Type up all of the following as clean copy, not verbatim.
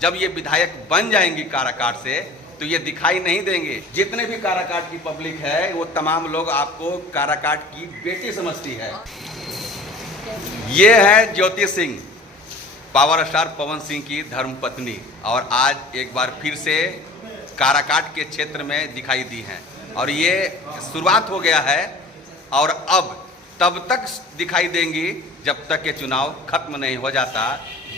जब ये विधायक बन जाएंगी काराकाट से तो ये दिखाई नहीं देंगे। जितने भी काराकाट की पब्लिक है वो तमाम लोग आपको काराकाट की बेटी समझती है। ये है ज्योति सिंह, पावर स्टार पवन सिंह की धर्मपत्नी, और आज एक बार फिर से काराकाट के क्षेत्र में दिखाई दी हैं। और ये शुरुआत हो गया है और अब तब तक दिखाई देंगी जब तक के चुनाव खत्म नहीं हो जाता,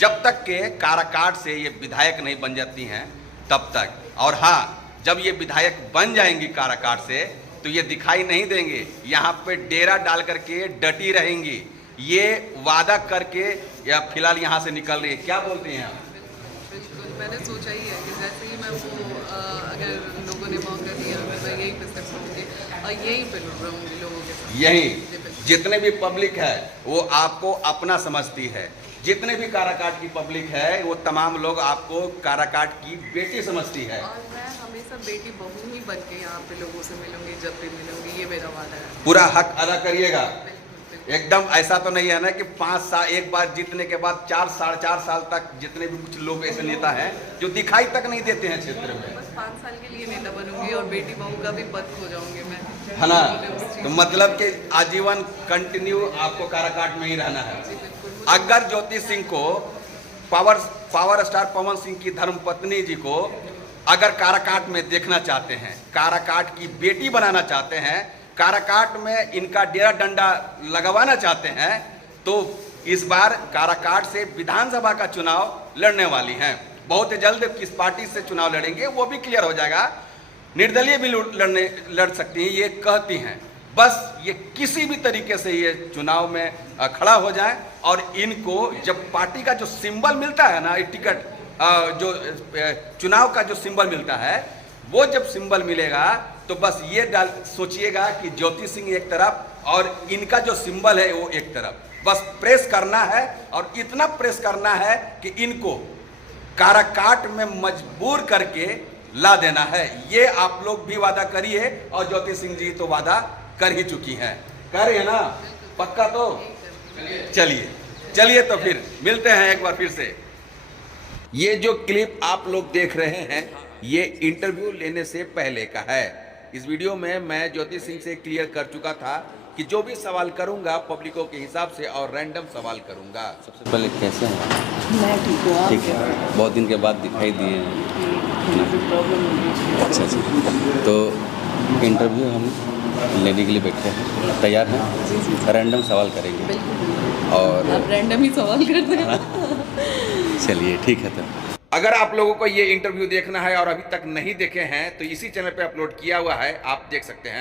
जब तक के काराकाट से ये विधायक नहीं बन जाती हैं तब तक। और हाँ, जब ये विधायक बन जाएंगी काराकाट से तो ये दिखाई नहीं देंगे, यहाँ पे डेरा डाल करके डटी रहेंगी, ये वादा करके या फिलहाल यहाँ से निकल रही है। क्या बोलते हैं आप? बिल्कुल, मैंने सोचा ही है कि जैसे ही मैं वो अगर लोगों ने मौका दिया तो मैं यहीं पे स्टेप लूँगी और यहीं पे रहूँगी लोगों के साथ। यहीं जितने भी पब्लिक है वो आपको अपना समझती है, जितने भी काराकाट की पब्लिक है वो तमाम लोग आपको काराकाट की बेटी समझती है। और मैं हमेशा बेटी बहू ही बन के यहाँ पे लोगों से मिलूंगी, जब भी मिलूंगी, ये मेरा वादा है। पूरा हक अदा करिएगा। बिल्कुल। एकदम ऐसा तो नहीं है ना कि 5 साल एक बार जीतने के बाद 4 साढ़े 4 साल तक जितने भी कुछ लोग ऐसे नेता हैं जो दिखाई तक नहीं देते हैं क्षेत्र में। बस 5 साल के लिए नेता बनूंगी और बेटी बहू का भी पद खो जाऊंगी मैं, है ना? तो मतलब कि आजीवन कंटिन्यू आपको काराकाट में ही रहना है। अगर ज्योति सिंह को पावर स्टार पवन सिंह की धर्मपत्नी जी को अगर काराकाट में देखना चाहते हैं, काराकाट की बेटी बनाना चाहते हैं, काराकाट में इनका डेरा डंडा लगवाना चाहते हैं, तो इस बार काराकाट से विधानसभा का चुनाव लड़ने वाली हैं। बहुत जल्द किस पार्टी से चुनाव लड़ेंगे वो भी क्लियर हो जाएगा। निर्दलीय भी लड़ सकती हैं, ये कहती हैं। बस ये किसी भी तरीके से ये चुनाव में खड़ा हो जाए और इनको जब पार्टी का जो सिंबल मिलता है ना, टिकट जो चुनाव का जो सिंबल मिलता है, वो जब सिंबल मिलेगा तो बस ये सोचिएगा कि ज्योति सिंह एक तरफ और इनका जो सिंबल है वो एक तरफ। बस प्रेस करना है और इतना प्रेस करना है कि इनको काराकाट में मजबूर करके ला देना है। ये आप लोग भी वादा करिए और ज्योति सिंह जी तो वादा कर ही चुकी हैं। कर रही है ना? पक्का? तो चलिए तो फिर मिलते हैं एक बार फिर से। ये जो क्लिप आप लोग देख रहे हैं ये इंटरव्यू लेने से पहले का है। इस वीडियो में मैं ज्योति सिंह से क्लियर कर चुका था कि जो भी सवाल करूंगा पब्लिकों के हिसाब से और रैंडम सवाल करूंगा। सबसे पहले कैसे हैं? मैं ठीक हूँ। ठीक है, बहुत दिन के बाद दिखाई दिए हैं। अच्छा अच्छा, तो इंटरव्यू हम लेने के लिए बैठे हैं, तैयार हैं? रैंडम सवाल करेंगे और आप रैंडम ही सवाल करते हैं। चलिए ठीक है। तो अगर आप लोगों को ये इंटरव्यू देखना है और अभी तक नहीं देखे हैं तो इसी चैनल पे अपलोड किया हुआ है, आप देख सकते हैं।